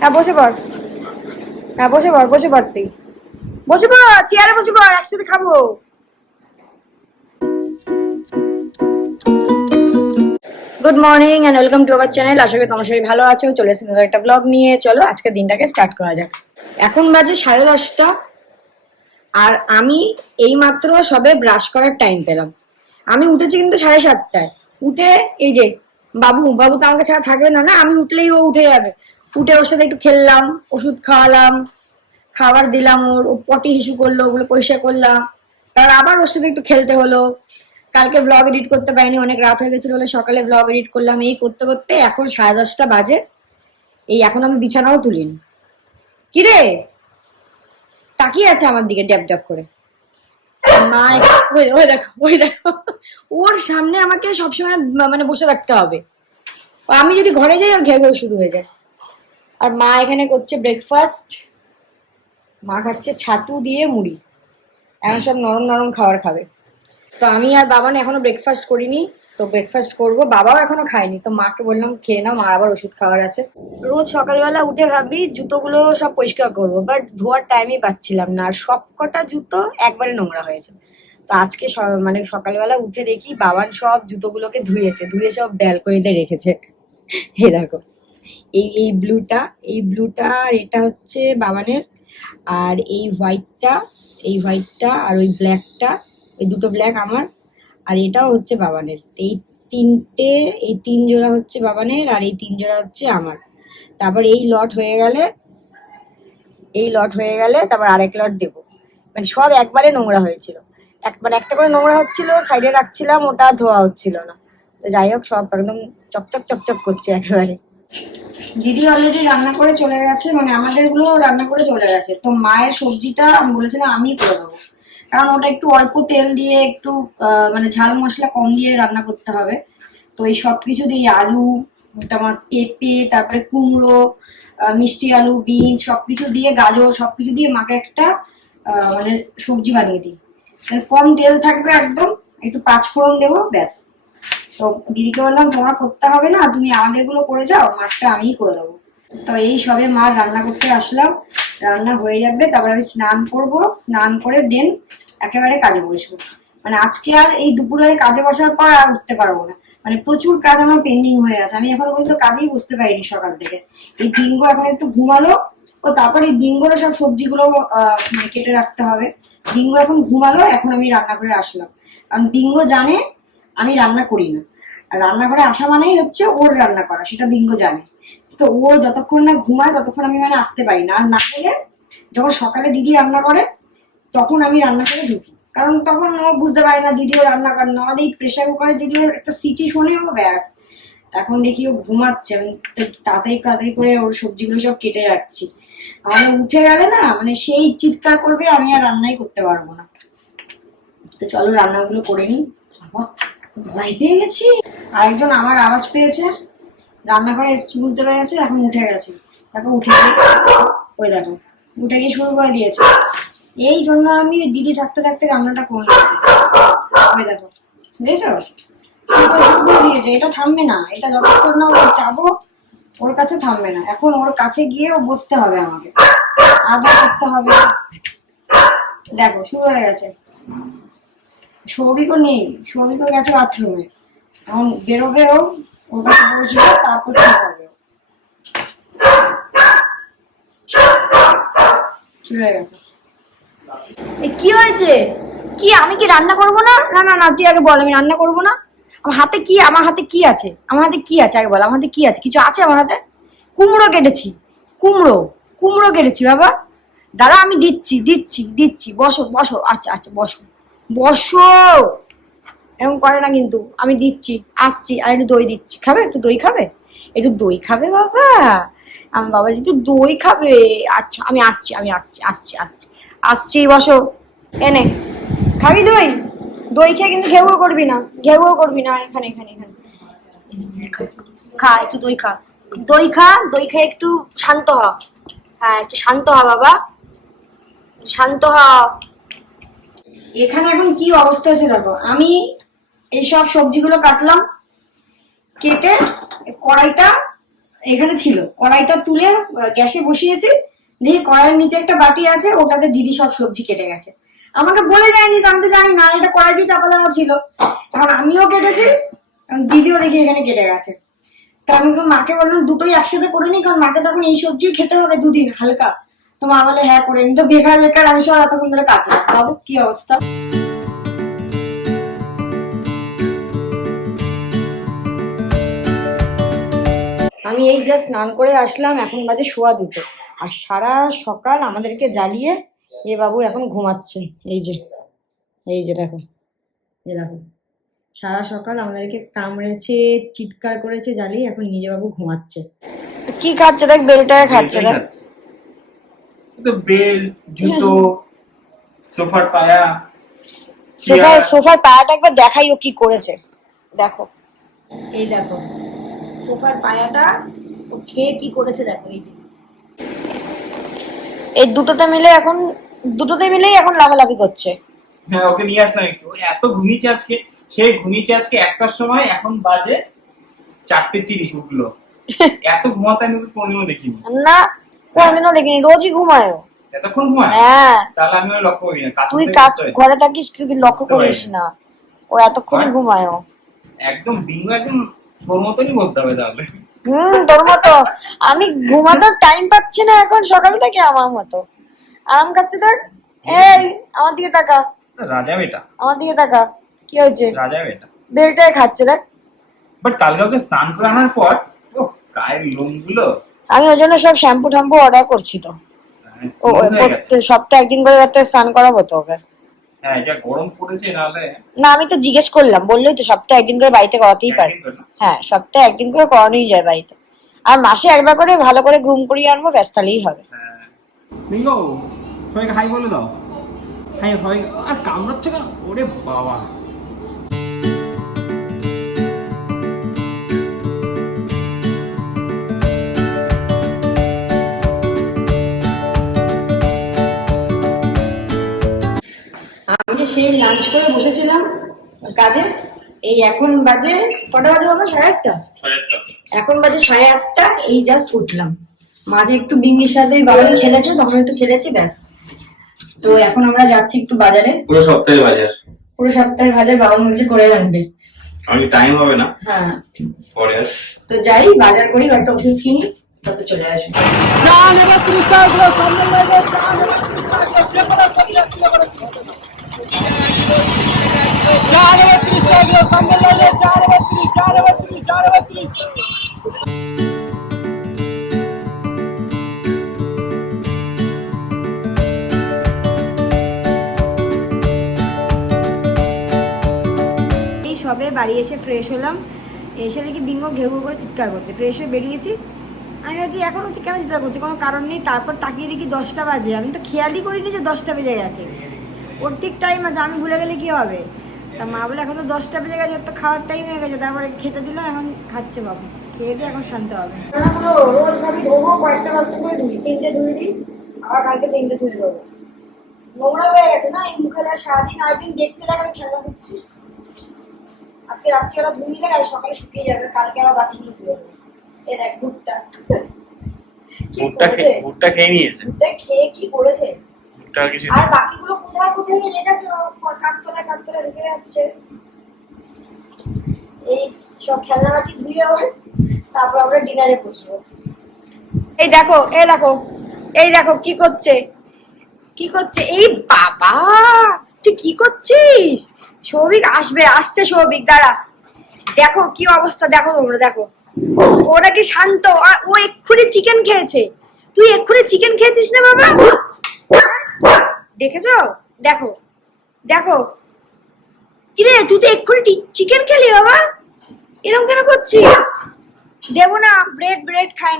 হ্যাঁ বসে পড়। হ্যাঁ বসে পড়, বসে পড় তুই। বসে পড়, চেয়ারে বসে পড়, একসাথে খাবো। Good morning and welcome to our channel. আশা করি তোমার সবাই ভালো আছো। চলে এসেছি নতুন একটা ব্লগ নিয়ে। চলো আজকের দিনটাকে স্টার্ট করা যাক। এখন বাজে 10:30, আর আমি এইমাত্র সবে ব্রাশ করার টাইম পেলাম। আমি উঠেছি কিন্তু 7:30টায়। উঠে এই যে বাবু বাবু তো আমাকে ছাড়া থাকবে না, না আমি উঠলেই ও উঠে যাবে। উঠে ওর সাথে একটু খেললাম, ওষুধ খাওয়ালাম, খাবার দিলাম, ওর ও পটি হিসু করলো, ওগুলো পরিষ্কার করলাম। তারপর আবার ওর সাথে একটু খেলতে হলো। কালকে ব্লগ এডিট করতে পারিনি, অনেক রাত হয়ে গেছিল বলে সকালে ব্লগ এডিট করলাম। এই করতে করতে এখন 10:30 বাজে। এই এখন আমি বিছানাও তুলিনি। কিরে তাকিয়ে আছে আমার দিকে ড্যাব ড্যাব করে। মা ওই ওই দেখো, ওই দেখো, ওর সামনে আমাকে সবসময় মানে বসে থাকতে হবে। আমি যদি ঘরে যাই ওর ঘেউ ঘেউ শুরু হয়ে যায়। আর মা এখানে করছে ব্রেকফাস্ট। মা খাচ্ছে ছাতু দিয়ে মুড়ি। এখন সব নরম নরম খাবার খাবে। তো আমি আর বাবা এখনো ব্রেকফাস্ট করিনি। তো ব্রেকফাস্ট করব, বাবাও এখনো খায়নি। তো মাকে বললাম খেয়ে নাও, মার আবার ওষুধ খাওয়ার আছে। রোজ সকালবেলা উঠে ভাবি জুতোগুলো সব পরিষ্কার করবো, বাট ধোয়ার টাইমই পাচ্ছিলাম না। আর সব কটা জুতো একবারে নোংরা হয়েছে। তো আজকে মানে সকালবেলা উঠে দেখি বাবার সব জুতোগুলোকে ধুয়েছে, ধুয়ে সব ব্যালকনিতে রেখেছে। এই দেখো, এই ব্লুটা আর এটা হচ্ছে বাবানের। আর এই হোয়াইটটা আর ওই ব্ল্যাকটা, ওই দুটো ব্ল্যাক আমার। আর এটাও হচ্ছে বাবানের। এই তিন জোড়া হচ্ছে বাবানের, আর এই 3 জোড়া হচ্ছে আমার। তারপর এই লট হয়ে গেলে তারপর আরেক লট দেবো। মানে সব একবারে নোংরা হয়েছিল। মানে একটা করে নোংরা হচ্ছিল, সাইডে রাখছিলাম, ওটা ধোয়া হচ্ছিল না। তো যাই হোক, সব একদম চকচক চকচক করছে একেবারে। দিদি অলরেডি রান্না করে চলে গেছে, মানে আমাদের গুলো রান্না করে চলে গেছে। তো মায়ের সবজিটা আমি বলেছিলাম আমি করে দেবো, কারণ ওটা একটু অল্প তেল দিয়ে একটু মানে ঝাল মশলা কম দিয়ে রান্না করতে হবে। তো এই সব কিছু দিয়ে আলু, তোমার পেঁপে, তারপরে কুমড়ো, মিষ্টি আলু, বিনস সবকিছু দিয়ে, গাজর সবকিছু দিয়ে মাকে একটা মানে সবজি বানিয়ে দিই। মানে কম তেল থাকবে একদম, একটু 5 ফোড়ন দেবো, ব্যাস। তো দিদিকে বললাম তোমার করতে হবে না, তুমি আমাদের গুলো করে যাও, মাছটা আমিই করে দেবো। তো এই সবে মা রান্না করতে আসলাম, রান্না হয়ে যাবে, তারপর আমি স্নান করব। স্নান করে দেন একেবারে কাজে বসবো। মানে আজকে আর এই দুপুরে কাজে বসার পর আর উঠতে পারবো না। মানে প্রচুর কাজ আমার পেন্ডিং হয়ে আছে, আমি এখনো পর্যন্ত কাজেই বসতে পারিনি সকাল থেকে। এই ডিঙ্গো এখন একটু ঘুমালো, ও তারপর এই ডিঙ্গোরও সব সবজিগুলো মানে কেটে রাখতে হবে। ডিঙ্গো এখন ঘুমালো, এখন আমি রান্না করে আসলাম। কারণ ডিঙ্গো জানে আমি রান্না করি না, আর রান্নাঘরে আসা মানেই হচ্ছে ওর রান্না করা, সেটা বিঙ্গো জানে। তো ও যতক্ষণ না ঘুমায় ততক্ষণ আমি মানে আসতে পারি না। আর না হলে যখন সকালে দিদি রান্না করে তখন আমি রান্না করে ঢুকি, কারণ তখন ও বুঝতে পারে না দিদিও রান্না করে। নাহলে এই প্রেশার কুকারে যদি ওর একটা সিটি শোনে ও ব্যাস। এখন দেখি ও ঘুমাচ্ছে, আমি তাড়াতাড়ি তাড়াতাড়ি করে ওর সবজিগুলো সব কেটে রাখছি। আমাদের উঠে গেলে না মানে সেই চিৎকার করবে, আমি আর রান্নাই করতে পারবো না। তো চলো রান্নাগুলো করে নিই। বাবা ভয় পেয়ে গেছি, আরেকজন আমার আওয়াজ পেয়েছে, রান্নাঘরে এসছি বুঝতে পেরেছে, এখন উঠে গেছে। তারপর উঠে ওই দেখো উঠে গিয়ে শুরু করে দিয়েছে। এই জন্য আমি দিদি থাকতে থাকতে রান্নাটা করে নিয়েছি। ওই দেখো বুঝেছো, শুরু করে দিয়েছে। এটা থামবে না, এটা যতক্ষণ না ওর যাবো ওর কাছে থামবে না। এখন ওর কাছে গিয়ে ও বসতে হবে, আমাকে আদর করতে হবে। দেখো শুরু হয়ে গেছে। সৌভিকও নেই, সৌভিকও গেছে বাথরুমে। এখন বেরোবেও, ওর কাছে বসবে, তারপর ঠিক হবে। চলে গেছে। কি হয়েছে? কি আমি কি রান্না করবো না? না না না, তুই আগে বল আমি রান্না করবো না। আমার হাতে কি আছে? আমার হাতে কি আছে আগে বল। আমার হাতে কি আছে? কিছু আছে আমার হাতে? কুমড়ো কেটেছি, কুমড়ো কুমড়ো কেটেছি বাবা। দাঁড়া আমি দিচ্ছি দিচ্ছি দিচ্ছি, বসো বসো, আচ্ছা আচ্ছা বসো বসো। এরকম করে না কিন্তু, আমি দিচ্ছি, আসছি। আর একটু দই দিচ্ছি, খাবে? একটু দই খাবে? একটু দই খাবে বাবা? আমার বাবা একটু দই খাবে। আচ্ছা আমি আসছি, আমি আসছি আসছি আসছি আসছি, বসো। এনে খাবি দই? দই খেয়ে কিন্তু ঘেউ করবি না, ঘেউ করবি না। এখানে এখানে এখানে খা, একটু দই খা, দই খা, দই খেয়ে একটু শান্ত হ। হ্যাঁ একটু শান্ত হ বাবা, শান্ত হ। এখানে এখন কি অবস্থা হয়েছে দেখো, আমি এইসব সবজিগুলো কাটলাম, কেটে কড়াইটা এখানে ছিল, কড়াইটা তুলে গ্যাসে বসিয়েছি, দিয়ে কড়াইয়ের নিচে একটা বাটি আছে, ওটাতে দিদি সব সবজি কেটে গেছে। আমাকে বলে যায়নি তো, আমি তো জানি না, এটা কড়াই দিয়ে চাপা দেওয়া ছিল। এখন আমিও কেটেছি, দিদিও দেখি এখানে কেটে গেছে। তো আমি মাকে বললাম দুটোই একসাথে করে নি, কারণ মাকে তখন এই সবজিও খেতে হবে দুদিন হালকা। তো মা বলে হ্যাঁ করে নি। তো বেকার বেকার আমি সব এতক্ষণ ধরে কাটলাম। বাবু কি অবস্থা? আমি এই জাস্ট স্নান করে আসলাম, এখন বাজে 2:15, আর সারা সকাল আমাদেরকে জ্বালিয়ে এ বাবু এখন ঘুমাচ্ছে। এই যে দেখো, দেখো, সারা সকাল আমাদেরকে কামড়েছে, চিৎকার করেছে, জ্বালিয়ে এখন নিজে বাবু ঘুমাচ্ছে। কি খাচ্ছে দেখ, বেলটায় খাচ্ছে দেখ, তো বেল, জুতো, সোফার পায়া, সোফার পায়াটা একবার দেখাই ও কি করেছে। দেখো, এই দেখো সোফার পায়াটা ও খেয়ে কি করেছে দেখো। এই যে এই দুটোতে মিলেই এখন লাফালাফি করছে। হ্যাঁ ওকে নিয়ে আসলাম একটু, এত ঘুমিয়েছে আজকে, ঘুমিয়েছে আজকে 1টার সময়, এখন বাজে 4:30 উঠলো। এত ঘুমাতে আমি ওকে কোনোদিনও দেখিনি। না, কোনোদিনও দেখিনি, রোজই ঘুমায়। এতক্ষণ ঘুমায়? হ্যাঁ। তাহলে আমি লক্ষ্য করি না। তুই ঘরে থাকিস, তুই লক্ষ্য করিস না, ও এতক্ষণই ঘুমায়। একদম বিঙ্গো, একদম তোর মতনই বলতে হবে তাহলে। তোর মতো আমি ঘুমানোর টাইম পাচ্ছি না এখন সকাল থেকে, আমার মতো আরাম খাচ্ছে। দেখ, এই আমার দিকে তাকা, রাজা বেটা, আমার দিকে তাকা, কি হয়েছে? রাজা বেটা বেলটাই খাচ্ছে দেখ। বাট কালকে ওকে স্নান করে আনার পর ও গায়ের লোমগুলো, আমি ওই জন্য সব শ্যাম্পু ট্যাম্পু অর্ডার করছি। তো সপ্তাহে একদিন করে স্নান করাবো তো ওকে। হ্যাঁ যা গরম পড়েছে, নাহলে না আমি তো জিজ্ঞেস করলাম, বললেই তো সপ্তাহে একদিন করে বাড়িতে করাতেই পারে। হ্যাঁ সপ্তাহে একদিন করে করানোই যায় বাড়িতে, আর মাসে একবার করে ভালো করে গ্রুম করিয়ে আনবো, ব্যাস তাহলেই হবে। বিঙ্গো, সবাইকে হাই বলে দাও। হাই হয়, আর কামড়াচ্ছে না, ওরে বাবা। আমি সেই লাঞ্চ করে বসেছিলাম কাজে, এই এখন বাজে কটা বাজে বাবা? 8:30। এখন বাজে 8:30, এই জাস্ট উঠলাম। মাঝে একটু বিঙ্গির সাথে বাবাই খেলেছে, তখন একটু খেলেছি, ব্যাস। তো এখন আমরা যাচ্ছি একটু বাজারে, পুরো সপ্তাহের বাজার বাবা বলছে করে আনবে। আমি টাইম হবে না, হ্যাঁ পরে আস। তো যাই বাজার করি, একটা ওষুধ কিনি, তারপর চলে আসি। সবে বাড়ি এসে ফ্রেশ হলাম, এসে দেখি বিঙ্গো ঘেউ ঘেউ করে চিৎকার করছে। ফ্রেশ হয়ে বেরিয়েছি, আমি ভাবছি এখন হচ্ছে কেন চিৎকার করছে, কোনো কারণ নেই। তারপর তাকিয়ে দেখি 10টা বাজে, আমি তো খেয়ালই করিনি যে 10টা বেজে গেছে। ওর ঠিক টাইম আছে, আমি ভুলে গেলে কি হবে। তা মা বলে এখন তো 10টা বেজে গেছে, ওর তো খাওয়ার টাইম হয়ে গেছে। তারপরে খেতে দিলাম, এখন খাচ্ছে বাবু, খেয়ে দিয়ে এখন শান্ত হবে। রোজ ভাবি ধোবো, কয়েকটা বাচ্চা করে ধুই, 3টে ধুয়ে দিই, আবার কালকে 3টে ধুয়ে দেবো। নোংরা হয়ে গেছে না এই মুখে, সারাদিন আরেকদিন দেখছে দেখ আমি খেলা দিচ্ছি। আজকে রাত্রিবেলা ধুইলে আর সকালে শুকিয়ে যাবে, কালকে আবার বাচ্চাগুলো ধুয়ে দেবে। এই দেখ ভুট্টা, ভুট্টা খেয়ে নিয়েছে, ভুট্টা খেয়ে কি করেছে। কিছু আর বাকিগুলো কোথায় কোথায় রেখেছে, কাকতলা রেখে যাচ্ছে। এই সব খেলনা বাটি ধুয়ে হবে, তারপর আমরা ডিনারে বসবো। এই দেখো কি করছে, এই বাবা তুই কি করছিস? সৌভিক আসছে, সৌভিক দাঁড়া, দেখো কি অবস্থা, দেখো তোমরা দেখো, ওরা কি শান্ত, আর ও এক্ষুনি চিকেন খেয়েছে। তুই এক্ষুনি চিকেন খেয়েছিস না বাবা? দেখেছো? দেখো কিরে, তুই তো এক্ষুনি চিকেন খেলি বাবা, এরকম কেন করছিস? দেবো না, ব্রেড খায়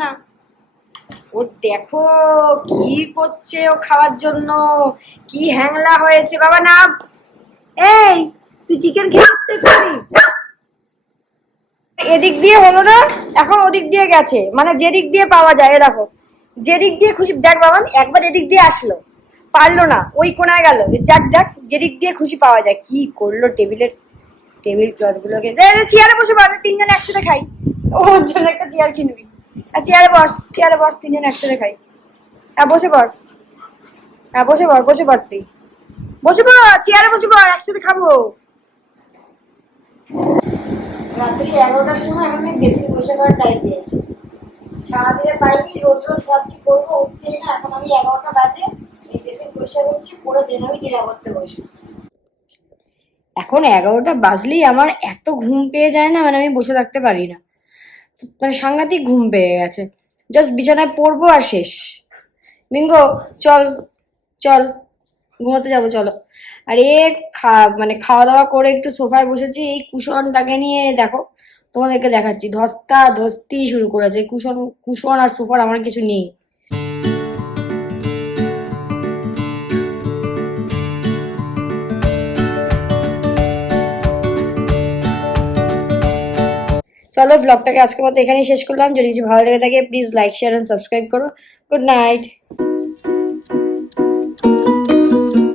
না। ও দেখো কি করছে, ও খাওয়ার জন্য কি হ্যাংলা হয়েছে বাবা। না এই তুই চিকেন খেতে, এদিক দিয়ে হলো না, এখন ওদিক দিয়ে গেছে, মানে যেদিক দিয়ে পাওয়া যায়। দেখো যেদিক দিয়ে খুশি, দেখ বাবা একবার এদিক দিয়ে আসলো, পারলো না, ওই কোনায় গেল। দেখ যেদিক দিয়ে খুশি পাওয়া যায়। কি করলো, টেবিল ক্লথ গুলোকে চেয়ারে বসে পড়, তিনজন একসাথে খাই। ওর জন্য একটা চেয়ার কিনবি। আর চেয়ারে বস, তিনজন একসাথে খাই। হ্যাঁ বসে পড়, বসে পড় তুই, বসে পড়, চেয়ারে বসে পড়, একসাথে খাবো। রাত্রি 11টার সময় এখন আমি বেশি বসে করার টাইম পেয়েছি। সারাদিনে পাইনি, রোজ ভাবছি করবো, হচ্ছে না। এখন আমি 11টা বাজে এই বেশি বসে করছি, পুরো দিন আমি ক্রীড়া করতে বসবো। এখন 11টা বাজলেই আমার এত ঘুম পেয়ে যায় না, মানে আমি বসে থাকতে পারি না, মানে সাংঘাতিক ঘুম পেয়ে গেছে। জাস্ট বিছানায় পড়বো আর শেষ। বিঙ্গো চল চল ঘুমোতে যাবো, চলো। আর মানে খাওয়া দাওয়া করে একটু সোফায় বসেছি, এই কুশনটাকে নিয়ে দেখো, তোমাদেরকে দেখাচ্ছি, ধস্তা ধস্তি শুরু করেছে। কুশন আর সোফার আমার কিছু নেই। চলো ব্লগটাকে আজকের মতো এখানেই শেষ করলাম। যদি কিছু ভালো লেগে থাকে please like share and subscribe করো। Good night.